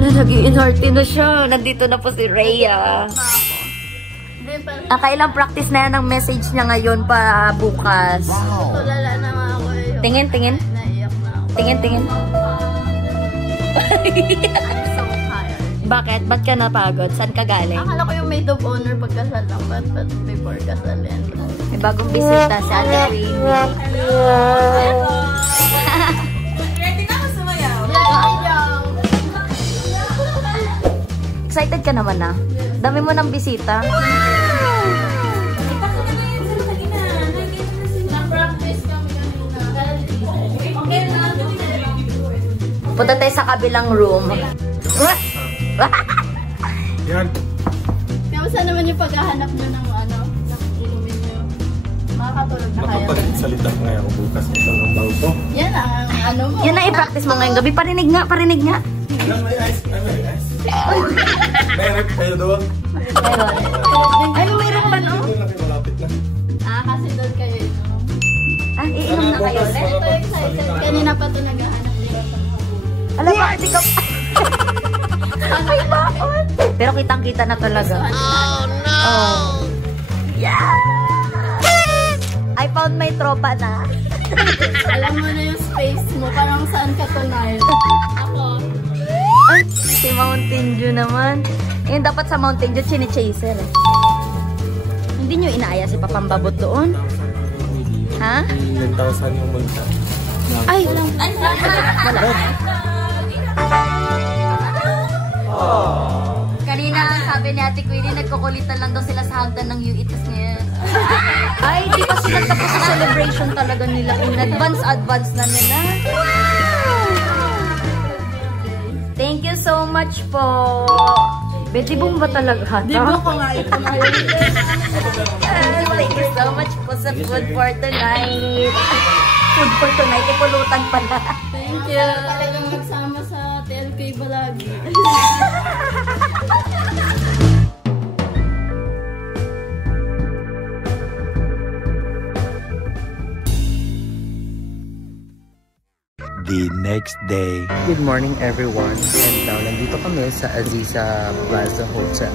Nag-i-inorte na siya. Nandito na po si Rhea. Nakailang practice na yan ang message niya ngayon pa bukas. Tulala na nga ako eh. Tingin. Naiyak na ako. Tingin. I'm so tired. Bakit? Ba't ka napagod? Saan ka galing? Akala ko yung maid of honor pagkasal lang. But before kasal yan. May bagong bisita si Ate Queen. Ready na ako sumayaw? Excited ka naman na? Dami mo ng bisita. Punta tayo sa kabilang room. Yan. Kamusta naman yung paghahanap nyo ng inumin nyo? Makakatulog na kayo. Makapagsalita nga ako bukas. Ito ng bago ko. Yan ang mo. Yan na i-practice mo ngayong gabi. Parinig nga. May ice. May rep kayo doon. Ano mayroon ba no? Doon lang kayo malapit na. Kasi doon kayo inom. Iinom na kayo ulit? Ito excited. Kanina pa ito naghahanap nila. Alam ba, hindi ka... Ay, bakit? Pero kitang-kita na talaga. Oh, no! Oh. Yeah! I found my tropa na. Alam mo na yung space mo. Parang saan ka tonight? Ako. Ay, si Mountain Dew naman. Yung dapat sa Mountain Dew, chini-chaser eh. Hindi nyo inaaya si Papambabot doon? Ha? 10,000 yung multa. Ay, wala. Kanina sabi ni Ate Queenie, nagkukulitan lang daw sila sa hagdan ng UITS ngayon. Ay, di pa sila tapos sa celebration talaga nila. In advance na nila. Thank you so much po. Betty Boom ba talaga? Di ba ko nga ito ngayon? Thank you so much po sa food for tonight. Food for tonight, ipulutan pala. Thank you. Talagang magsama sa TLK Balagi. The next day. Good morning everyone. And now, nandito kami sa Aziza Plaza Hotel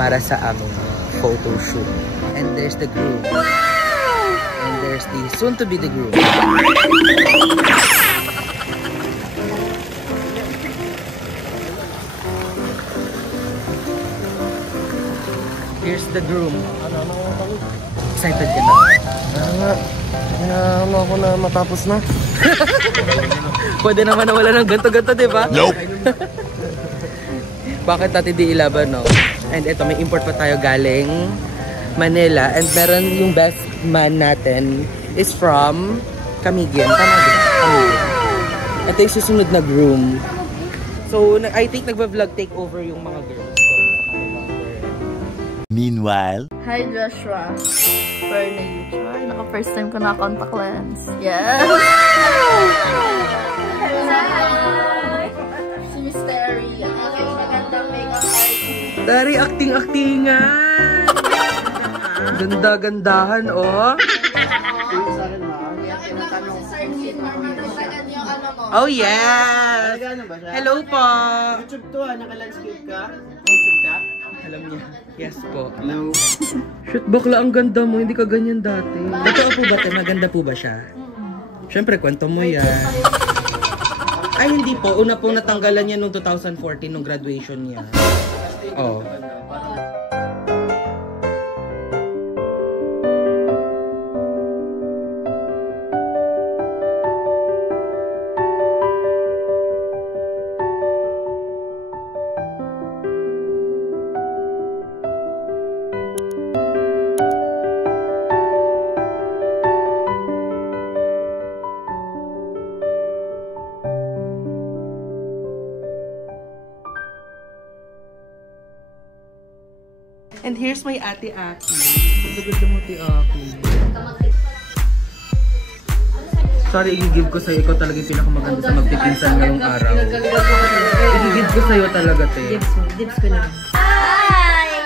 para sa aming photo shoot. And there's the groom. And there's the soon to be the groom. Here's the groom. Excited ka na? Ano ako na matapos na? Pwede naman na wala ng ganto-ganto, di ba? Nope. Bakit natin di ilaban, no? And ito, may import pa tayo galing Manila. And meron yung best man natin is from Camiguin. Tama din? Camiguin. Ito yung susunod na groom. So, I think nagba-vlog takeover yung mga girls. Meanwhile. Hi Joshua. For na YouTube. Ay, naka-first time ko na contact lens. Yes! Hi! Si Miss Terry. Ang aking magandang makeup artist. Dari, acting-actingan! Ganda-gandahan, oh! Oh, yes! Hello po! YouTube to naka-landscape ka? YouTube ka? Alam niya. Yes po. Hello. Shoot, bakla, ang ganda mo. Hindi ka ganyan dati. Totoo po ba ito? Maganda po ba siya? Siyempre, kwento mo yan. Ay, hindi po. Una po natanggalan niya noong 2014 nung graduation niya. Oh. And here's my Ate Aki. Ganda mo, Ate Aki. Sorry, i-give ko sa'yo. Ikaw talaga yung pinakamaganda sa magpipinsan ngayong araw. I-give ko sa'yo talaga, te. Dips ko na. Hi!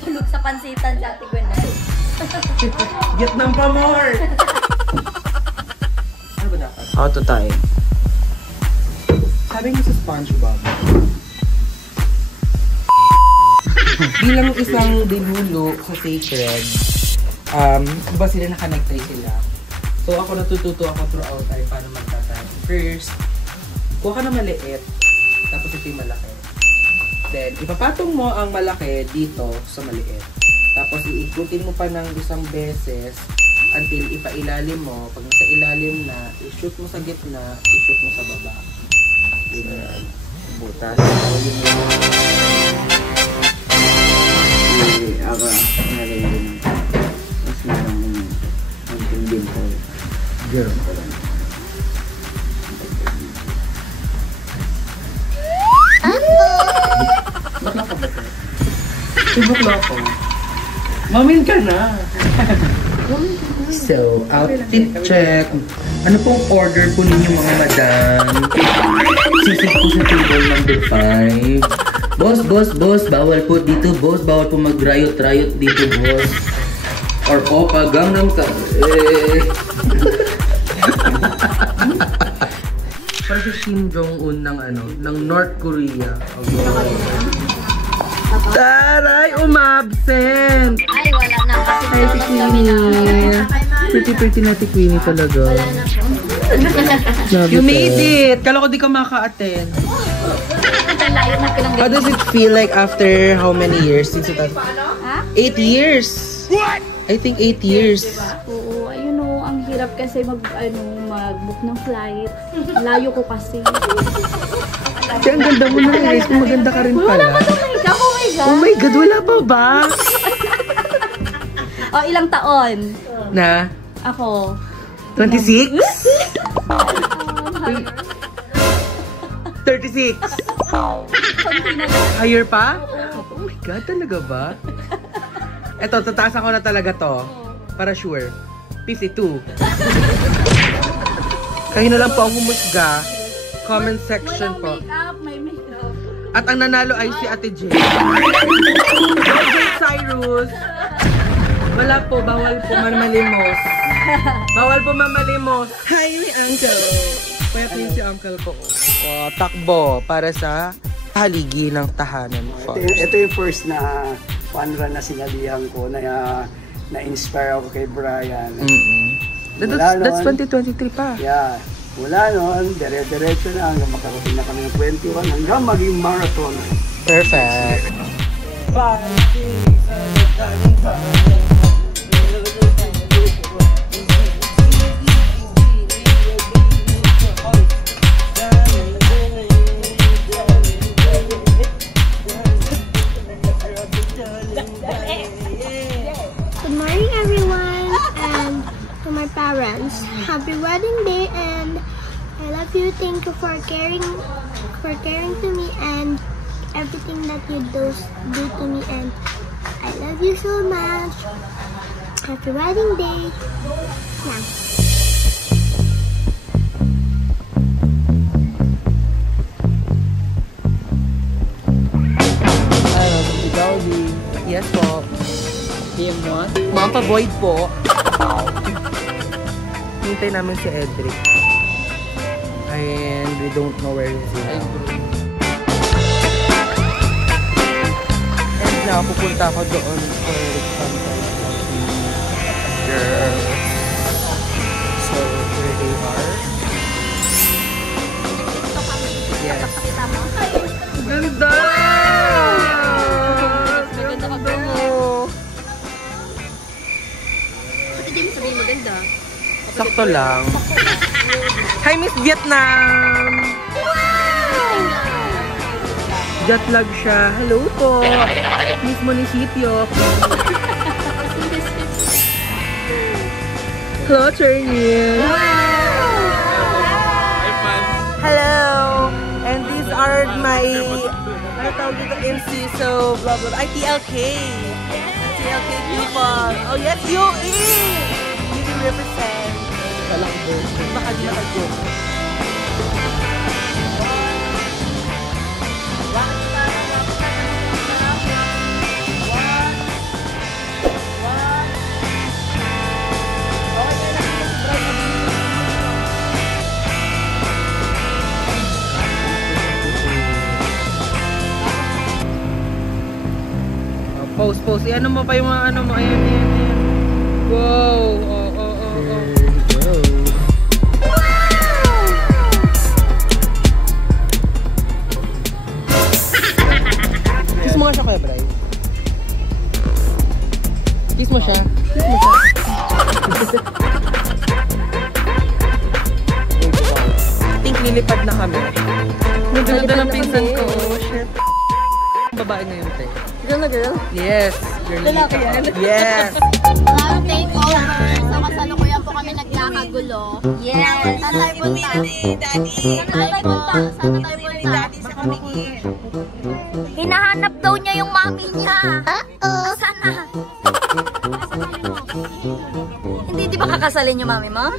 Tulog sa pansitan si Ate Gwen. Get ng pa more! Auto tayo. Sabi mo sa SpongeBob. Bilang isang dinulo sa Sacred, diba sila naka-nag-try sila? So ako natututo ako throughout tayo paano magtatay. First, kuha ka na maliit, tapos ito yung malaki. Then, ipapatong mo ang malaki dito sa maliit. Tapos iikutin mo pa ng isang beses until ipailalim mo. Pag nasa ilalim na, i-shoot mo sa gitna, i-shoot mo sa baba. Ganyan. Butas. Ako, nalagay din. Mas marang ang din ko. Girl. Bakla ka ba ito? Bakla ko. Mamin ka na. So, outfit check. Ano pong order po ninyo mga madam? Sisig po sa table number 5. Boss, bawal po dito, boss. Bawal po mag-riot dito, boss. Or opa, Gangnam ka. Parang si Kim Jong-un ng North Korea. Taray, umabsent! Ay, wala na. Kasi Hi, si Queenie. Pretty na si Queenie talaga. wala na po. You made it! Kala ko di ka maka-attend. Ang layo na pinang How does it feel like after how many years since it 8 years! What? I think 8 years. Oo, ayun o, ang hirap kasi mag-book ng flight. Layo ko kasi. Kaya ang ganda mo na guys. Maganda ka rin pala. Oh Oh my God! my God, wala pa ba? Oh, ilang taon? Na? Ako. 26? 36? Higher pa? Oh my God, talaga ba? Eto, tataasan ko na talaga to. Para sure. 52. Kayo na lang po ang humusga. Comment section po. May makeup. At ang nanalo ay si Ate J. Cyrus. Wala po, bawal po mamalimos. Bawal po mamalimos. Hi, my uncle. Kaya po yun si uncle ko. Oh, takbo para sa haligi ng tahanan. Ito yung first na fun run na sinalihan ko na na-inspire ako kay Brian. That's 2023 pa. Yeah. Mula noon, dire-diretso na hanggang makarating na kami ng 21 hanggang maging marathon. Perfect. Good morning everyone and to my parents. Happy wedding day and I love you. Thank you for caring to me and everything that you do to me and I love you so much. Happy wedding day. Yeah. Yes po. PM mo? Ma'am, pa-void po. Hintay namin si Edric. And we don't know where he's now. And now, pupunta ako doon for some kind of girls. So, where they are. Yes. Ganda! Ganda mo! Sabihin maganda. Sakto lang. Hi, Miss Vietnam! Jetlag siya. Hello po! Miss Munisipyo. Hello, Cherny! Hello! And these are my MC, so blah blah. ITLK! ITLK people! Oh yes, UE! You represent. Kalangbo. Baka di nakajoke. Pose. Ano mo pa yung mga ano mo. Ayan. Wow. Kiss mo nga siya, Kuya Bray. Kiss mo siya. I think lilipad na kami. Nagdala ng pinsan ko. Oh, shit. Babae ngayon, te. Girl na girl? Yes. Girl na yan. Yes. Love takeover. So, kasalukuyan po kami nagkakagulo. Yes. Saan tayo punta? Saan tayo punta? sa Camiguin. Hinahanap daw niya yung mami niya. Asan na? Hindi, di ba kakasalin yung mami mo?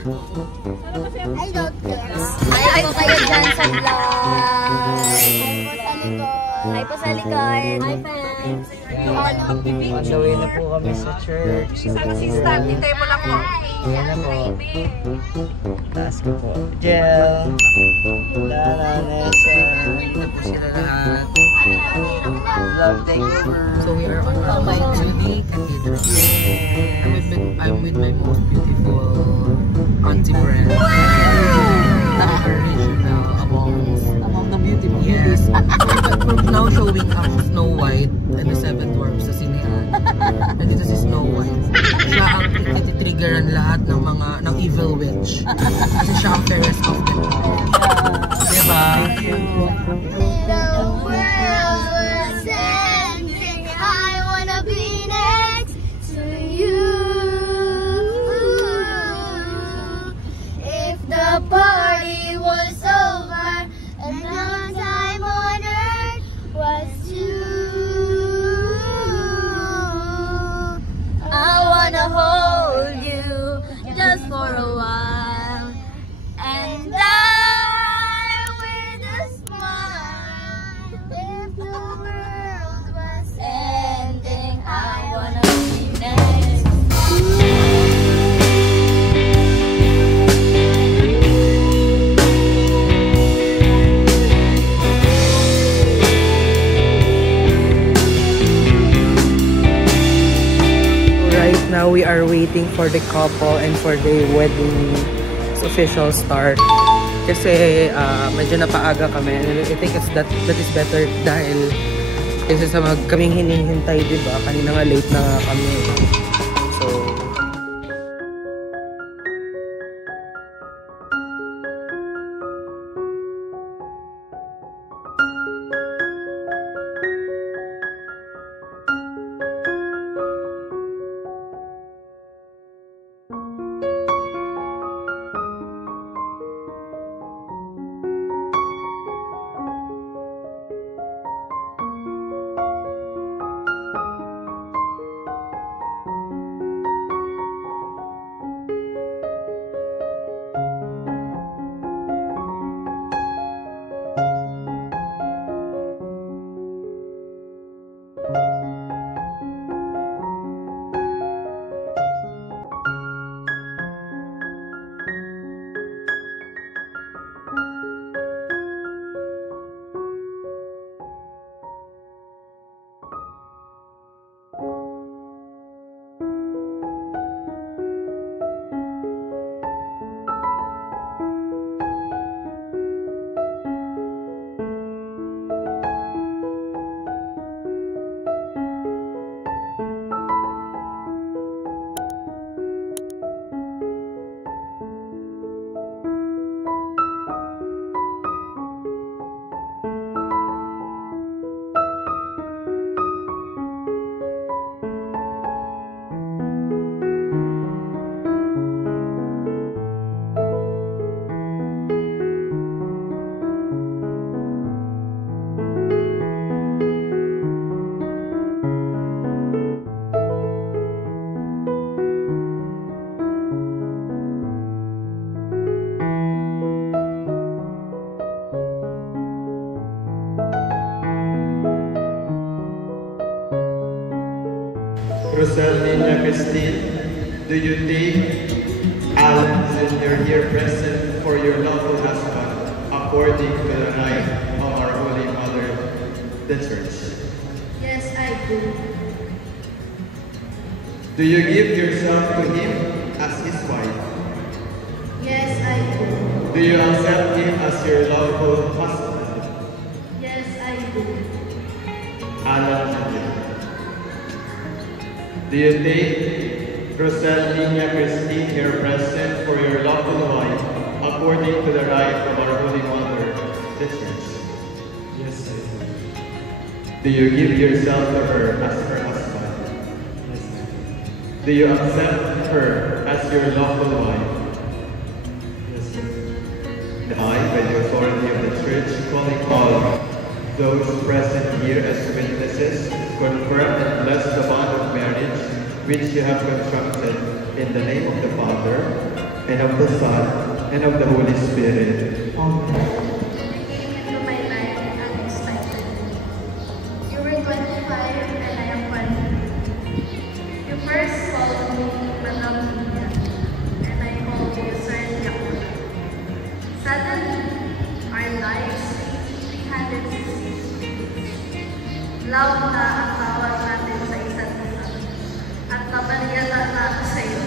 I don't care. Ay po kayo dyan sa vlog. Hi po sa likod. Hi fans. On the way na po kami sa church. Hintay mo lang po. Yan na po. Taas ko po. Jel. Lala, Nessa. Dito po sila lahat. Love takeover. So we are on our way to the cathedral. I'm with my most beautiful auntie Brand. Original among the beautiful. Yes. We're now showing Snow White and the Seven Dwarfs sa sinehan. Nandito si Snow White. Siya ang ititriggeran lahat ng mga evil witch. Kasi siya ang fairest of them. Diba? The world was ending. I wanna be next to you. If the party was over and the time on earth was due, I wanna hold you just for a while and die with a smile. If the world was ending, I wanna be next to you. Right now we are waiting for the couple and for the wedding official start. Kasi medyo napaaga kami. I think that is better dahil kasi sa kaming hinihintay, diba? Kanina nga late na nga kami. So Rosalina Castile, do you think Alan you're here present for your lawful husband according to the rite of our Holy Mother, the Church? Yes, I do. Do you give yourself to him as his wife? Yes, I do. Do you accept him as your lawful husband? Yes, I do. Alan Jr. Do you take Rosalina Christine here present for your lawful wife according to the right of our Holy Mother, the Church? Yes, I do. Do you give yourself to her as her husband? Yes, I do. Do you accept her as your lawful wife? Yes, I do. And I, by the authority of the Church, calling all those present here as witnesses, confirm and bless the bond of marriage which you have contracted in the name of the Father, and of the Son, and of the Holy Spirit. Amen. You came into my life unexpectedly. You were 25 and I am 20. You first called me Madam Lydia, and I called you Sir Yakuna. Suddenly, our lives 360 degrees. Love na ang tawag natin sa isa't isa. At nabaryala na ako sa iyo.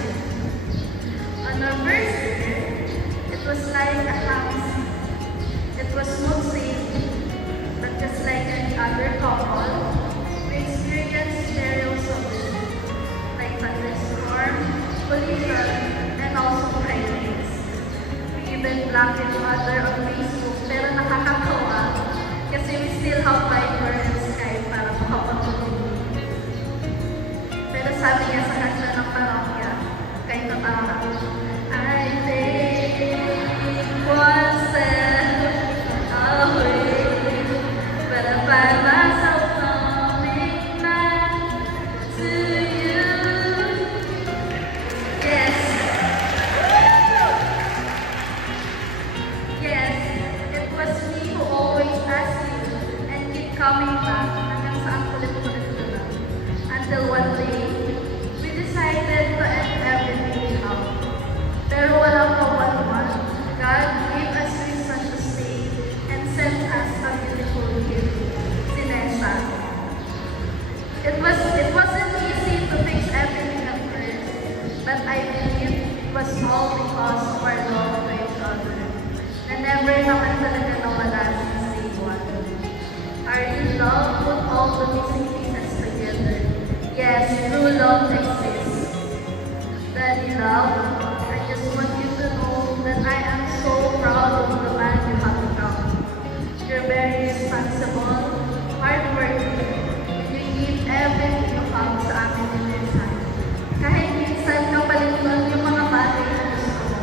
On our first year, it was like a house. It was not safe, but just like any other couple, we experienced perils of it, like thunderstorm, collision, and also hurricanes. We even blocked each other on Facebook, pero nakakatawa kasi we still have Viber and Skype para makapagtulog. Pero sabi niya sa kanta ng parokya, kahit natawa, I take one step away, but I find myself coming back to you. Yes. Yes, it was me who always asked you and keep coming back hanggang sa ang kulit-kulit na lang. Until one day, we decided to end everything out. Pero wala pa one. God gave us reason to stay and sent us a beautiful gift, si Nessa. It wasn't easy to fix everything at first, but I believe it was all because of our love for each other. Na never naman talaga nawala since day one. Our new love put all the missing pieces together. Yes, true love exists. Daddy love, I just want you to know that I am so proud of the man you have become. You're very responsible, hardworking, and you give everything you have sa amin in this time. Kahit minsan kapalitan yung mga bagay na gusto mo.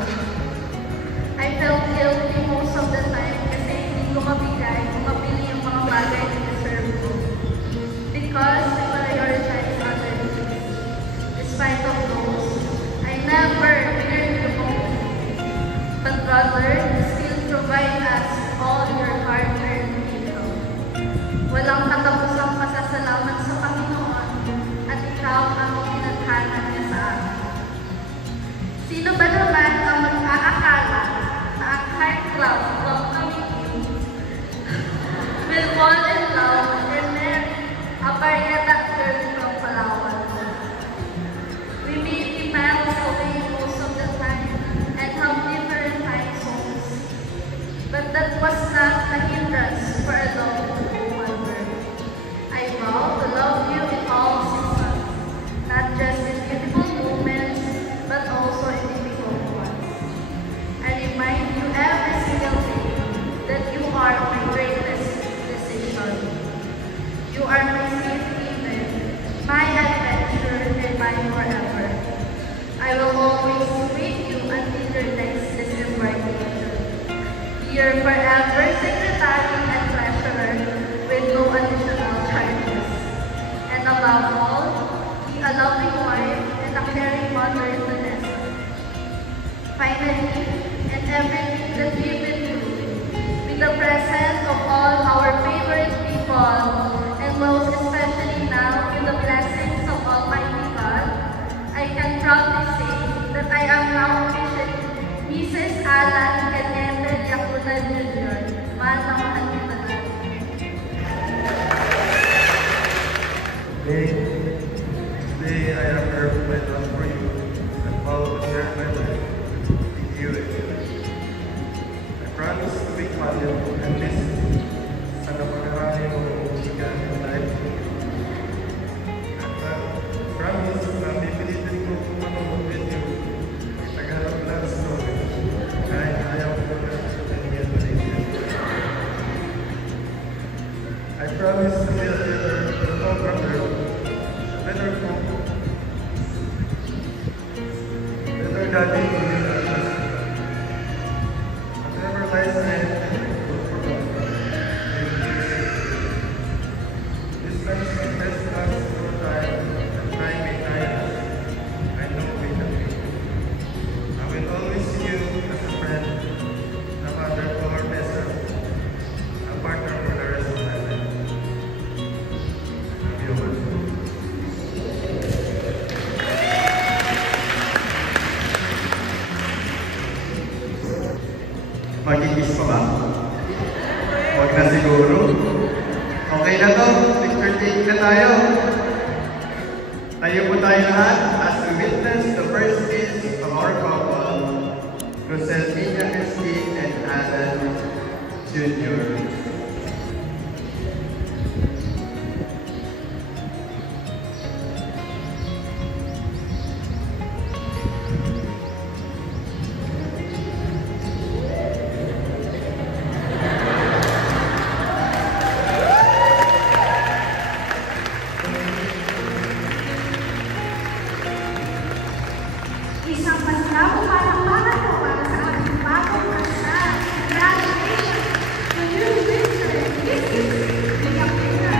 I felt guilty most of the time kasi hindi ko mabili yung mga bagay na deserve ko. Because I prioritize other things. Despite of those, I never feared you home. But rather, still provide us all your hard-earned income. Walang katapusang pasasalamat sa Panginoon at ikaw ang pinadhana niya sa akin. Sino ba naman ang mag-aakala na ang heartthrob of Kamigin will fall in love and marry a Parieta girl from Palawan? We may be miles away most of the time and have different time zones, but that was not a hindrance for a love to go onward. I vow to love you in all seasons, not just in beautiful moments, but also in difficult ones. I remind you every single day that you are my greatest decision. You are my safe haven, my adventure, and my forever. I will always wait you until your next disembarkation. Your forever secretary and treasurer with no additional charges. And above all, be a loving wife and a caring mother to Nessa. Finally, and everything that we will do, with the presence of all our favorite people, and most especially now with the blessings of Almighty God, I can proudly say that I am now officially Mrs. Alan Cañete Yakuna Jr. Mahal na mahal kita na. Today I am her Magkikiss pa ba? Huwag na siguro. Okay na to. Picture take na tayo. Tayo po tayo lahat as we witness the first kiss of our couple, Roselmina Christine and Alan Jr. Isang maslamo palakpakan po para sa ating bagong kasal. Congratulations to you, Mr. and Mrs. Villapena.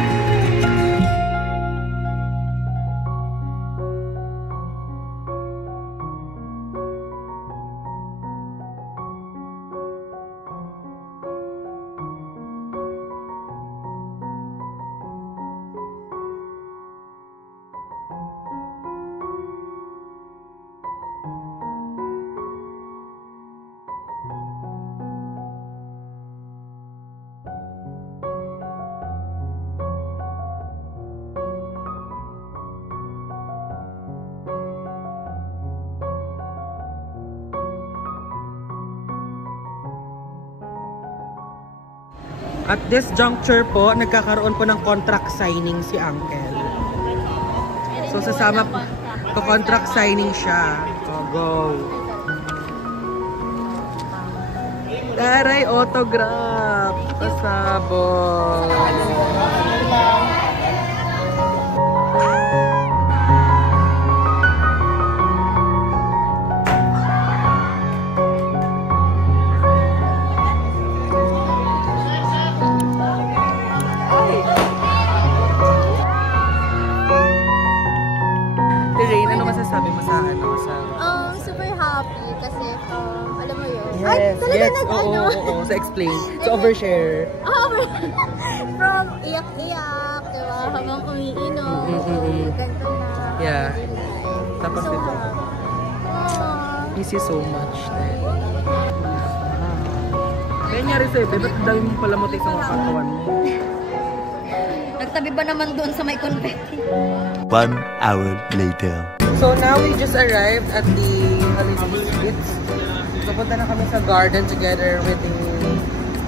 At this juncture po, nagkakaroon po ng contract signing si Uncle. So sasama po, contract signing siya. Oh, go! Taray, autograph! Pasabog! Super happy kasi alam mo yun. Yes, Ay, talaga yes. nag-ano. Oo. So explain. So overshare. From iyak-iyak, diba? Habang umiinom. Ganito na. Yeah. Tapos So diba? happy. Miss you so much. Kaya nangyari sa'yo, ba't dami mo pala motik sa mga katawan mo? Nagtabi ba naman doon sa may confetti? 1 hour later. So now we just arrived at the holiday suites. So punta na kami sa garden together with the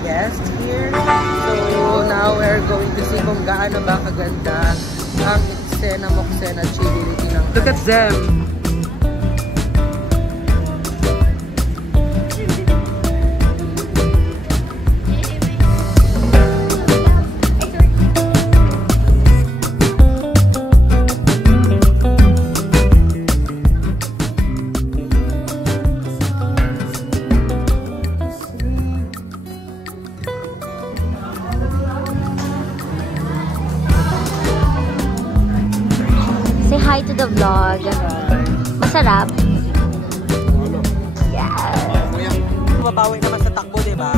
guests here. So now we're going to see kung gaano ba kaganda ang eksena moksena chilility ng... Look at them! Hi to the vlog. Masarap. Yes. Mabawi naman sa takbo, diba?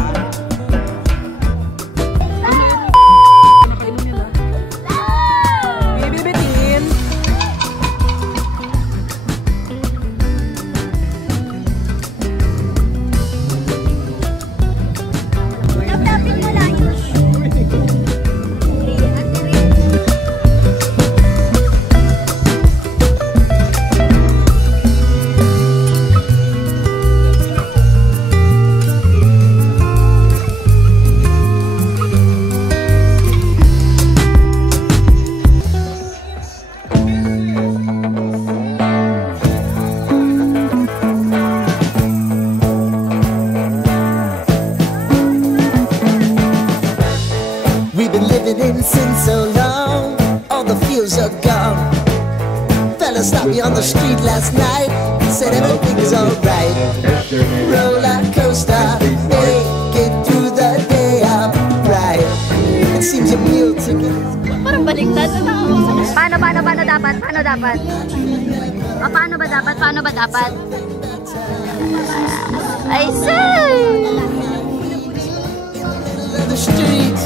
Baby Betin! Tap-tapin mo lang. So long, all the feels are gone. Fella stopped me on the street last night, said everything's alright. Roller coaster, hey, get through the day upright. It seems a meal ticket. Parang baliktad. Paano dapat? Paano ba dapat? I say! The street,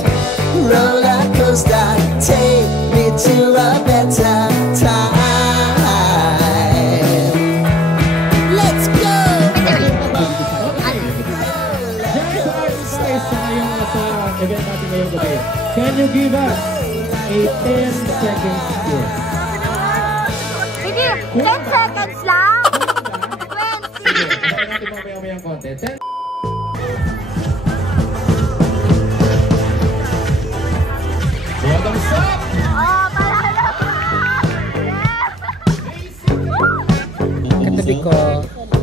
roller coaster, take me to a better time. Let's go! event natin ngayong gabi. Can you give us a 10 seconds tour? Hindi, 10 seconds lang! 20! Sige, natin natin mamaya-mayang konti. 10. Bottoms up! Oh, palala! Katabi ko,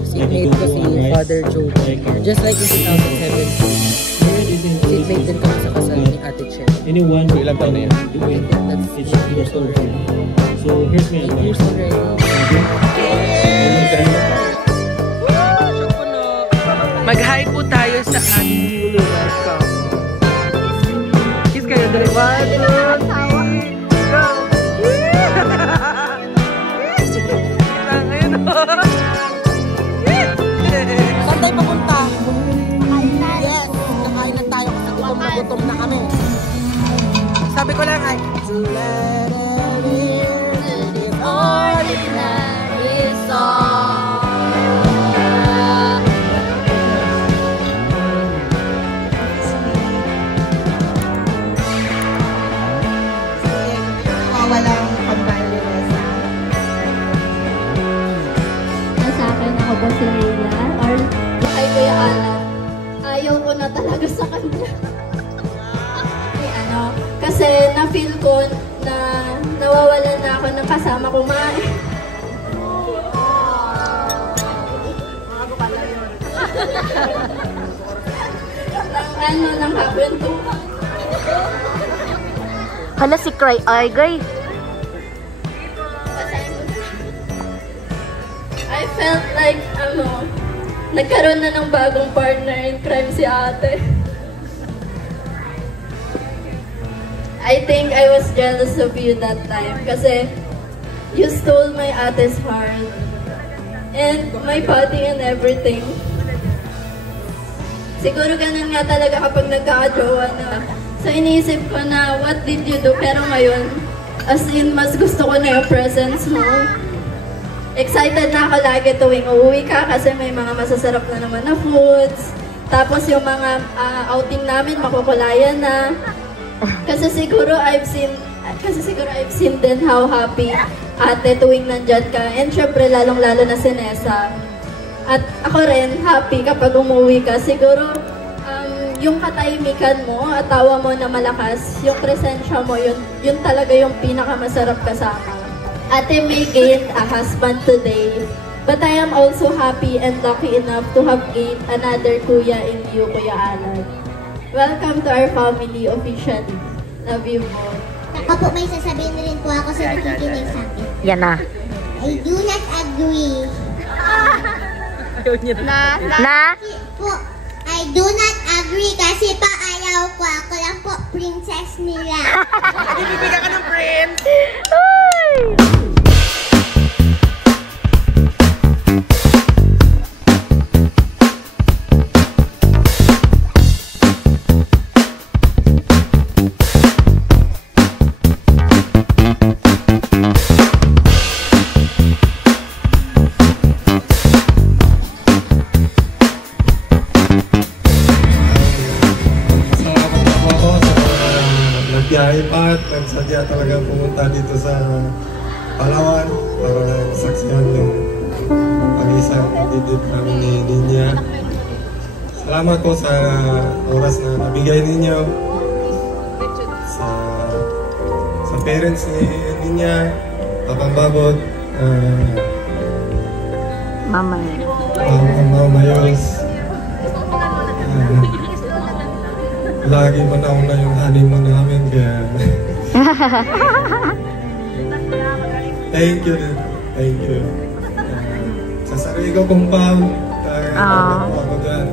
seatmate ko si Father Joe. Just like in 2017, seatmate din kami sa kasal ni Ate Chen. Anyone? So, ilang taon na yan? That's 8 years already. So, here's me. 8 years already. Mag-hi po tayo sa ating newlywed couple. Kiss kayo, dali. 1, 2, 3, go! Ayun o. Saan tayo papunta? Yes, kakain lang tayo kasi gutom na kami. Sabi ko lang ay Ordinary song. Walang pag-violence. Sa akin ako ba si Leila? Or Kay Kuya Alan. ayaw ko na talaga sa kanya? Kasi na-feel ko na nawawalan na ako ng kasama kumain. ng kakwentuhan. Hala si Cry ay gay. I felt like, nagkaroon na ng bagong partner in crime si ate. I think I was jealous of you that time kasi you stole my ate's heart and my body and everything. Siguro ganun nga talaga kapag nagkakajowa na. So iniisip ko na what did you do, pero ngayon, as in mas gusto ko na yung presence mo. Excited na ako lagi tuwing uuwi ka kasi may mga masasarap na naman na foods. Tapos yung mga outing namin makukulayan na. Kasi siguro I've seen din how happy ate tuwing nandyan ka. And syempre lalong-lalo na si Nessa. At ako rin happy kapag umuwi ka. Siguro yung katahimikan mo at tawa mo na malakas, yung presensya mo, yun talaga yung pinakamasarap kasama. Ate may gained a husband today, but I am also happy and lucky enough to have gained another kuya in you, Kuya Alan. Welcome to our family officially. Love you both. Ako po, may sasabihin na rin po ako sa nakikinig sa akin. Yan na. I do not agree. Na? Po, I do not agree kasi pa ayaw ko. Ako lang po, princess nila. Ibibigyan ka ng prince! Nagbiyahe nagsadya talaga pumunta dito sa Palawan para saksihan yung pag-isang didit namin ni Ninya. Salamat po sa oras na nabigay ninyo sa parents ni Ninya, Papang Babot, Mama Mayos. Lagi manauna yung honeymoon namin, kaya thank you. Sa Sarigo Compound, ako dyan.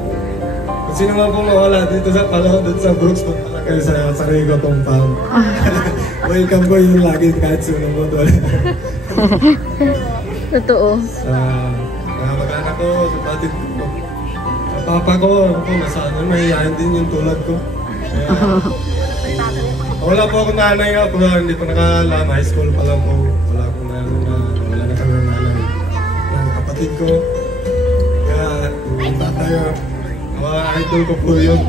Kung sino man pong mawala dito sa Palawan, dito sa Brooks, punta lang kayo sa Sarigo Compound. Welcome ko yung lagi kahit sino mo doon. Totoo. Sa mga mag-anak ko, sa batid ko, sa papa ko, nasaan mahihayin din yung tulad ko. Wala po akong nanay nga, hindi po nakaalam, high school pa lang po. Wala akong nanay wala na kami nanay ng kapatid ko. Kaya pumunta tayo Mga idol ko po yun.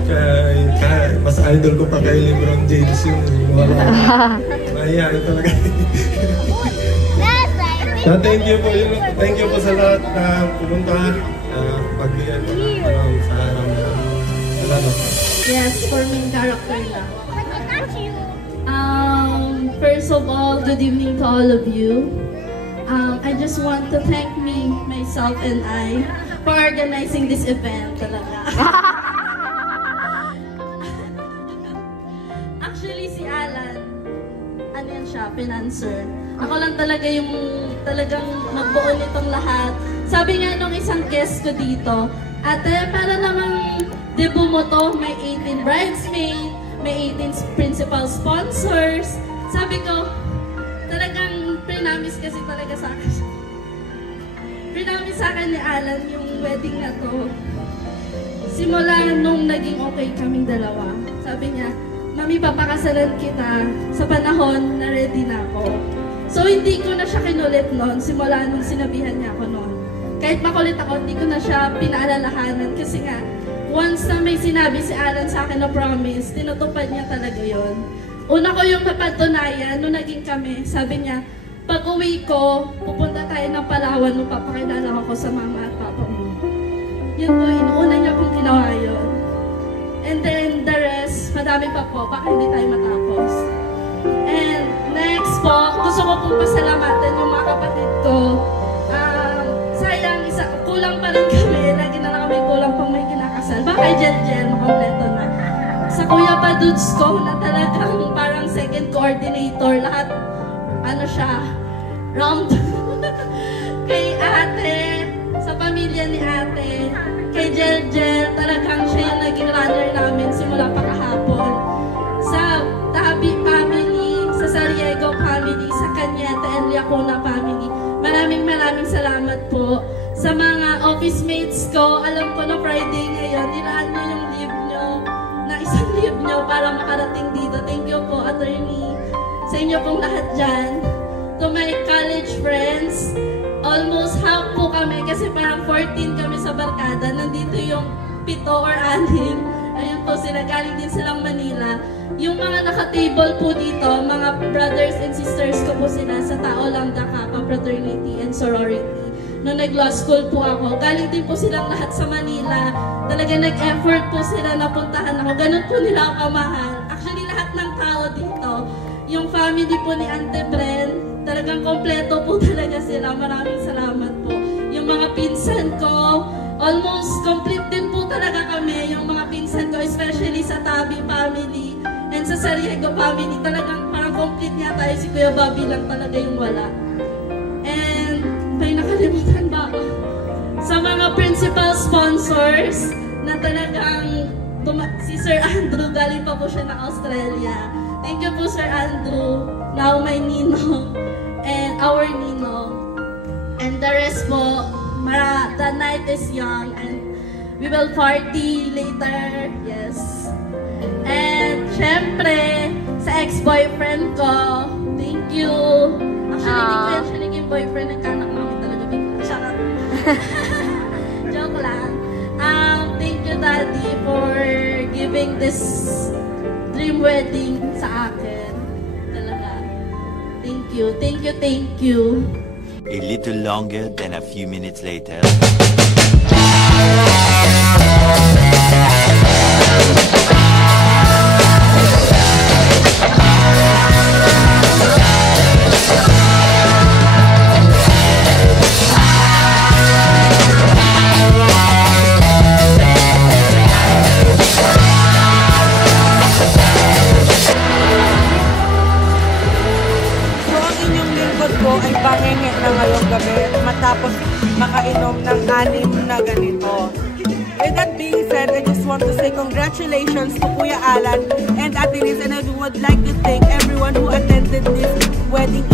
Mas idol ko pa kay Lebron James yun. Mahihain talaga. Thank you po yun. Thank you po sa lahat na pumunta. Pagbigyan ko sa harap. Salamat. Yes, for main character lang. First of all, good evening to all of you. I just want to thank myself and I for organizing this event talaga. Actually, si Alan, ano yan siya, financer. Ako lang talaga yung talagang magbuo nitong lahat. Sabi nga nung isang guest ko dito, ate, para namang debut mo to, may 18 bridesmaids, may 18 principal sponsors. Sabi ko, talagang prinamis kasi talaga sa akin. Prinamis sa akin ni Alan yung wedding na to. Simula nung naging okay kaming dalawa. Sabi niya, Mami, papakasalan kita sa panahon na ready na ako. So hindi ko na siya kinulit noon, simula nung sinabihan niya ako noon. Kahit makulit ako, hindi ko na siya pinaalalahanan kasi nga, once na may sinabi si Alan sa akin na promise, tinutupad niya talaga yon. Una ko yung napatunayan, nung naging kami, sabi niya, pag uwi ko, pupunta tayo ng Palawan nung papakilala ko sa mama at papa mo. Yun po, inuuna niya pong ginawa yun. And then the rest, madami pa po, baka hindi tayo matapos. And next po, gusto ko pong pasalamatan yung mga kapatid ko. Sayang, kulang pa rin kami, lagi na lang kami kulang pang may kinakasal. Baka kay Jel, makompleto na. Sa Kuya Padudes ko na talagang parang second coordinator, lahat, ano siya, round. Kay ate, sa pamilya ni ate, kay Jel, talagang siya yung naging runner namin simula pa kahapon. Sa Tabi family, sa Sariego family, sa Cañete and Liacuna family, maraming salamat po. Sa mga office mates ko, alam ko na Friday ngayon, nilaan nyo yung leave nyo, na isang leave nyo para makarating dito. Thank you po, attorney. Sa inyo pong lahat dyan. To my college friends, almost half po kami kasi parang 14 kami sa barkada. Nandito yung 7 or 6. Ayun po sila, galing din silang Manila. Yung mga naka-table po dito, mga brothers and sisters ko po sila sa Tao Lambda Kappa Fraternity and Sorority. Nung nag-law school po ako, galing din po silang lahat sa Manila. Talaga nag-effort po sila na puntahan ako. Ganun po nila ako kamahal. Actually, lahat ng tao dito, yung family po ni Ante Bren, talagang kompleto po talaga sila. Maraming salamat po. Yung mga pinsan ko, almost complete din po talaga kami. Yung mga pinsan ko, especially sa Tabi family and sa Sariego family, talagang parang complete niya tayo. Si Kuya Bobby lang talaga yung wala. And may nakalimutan ba ako? Sa mga principal sponsors na talagang si Sir Andrew, galing pa po siya ng Australia. Thank you po Sir Andrew. Now my ninong and our ninong. And the rest po, the night is young and we will party later. Yes. And syempre, sa ex-boyfriend ko, thank you. Actually, hindi ko yan siya naging boyfriend, nagkanak namin talaga bigla. Charot. Joke lang. Thank you, Daddy, for giving this dream wedding sa akin. Talaga. Thank you, thank you, thank you. A little longer than a few minutes later. Ay pangingi na ngayong gabi matapos makainom ng 6 na ganito. With that being said, I just want to say congratulations to Kuya Alan and Ate Liz, and I would like to thank everyone who attended this wedding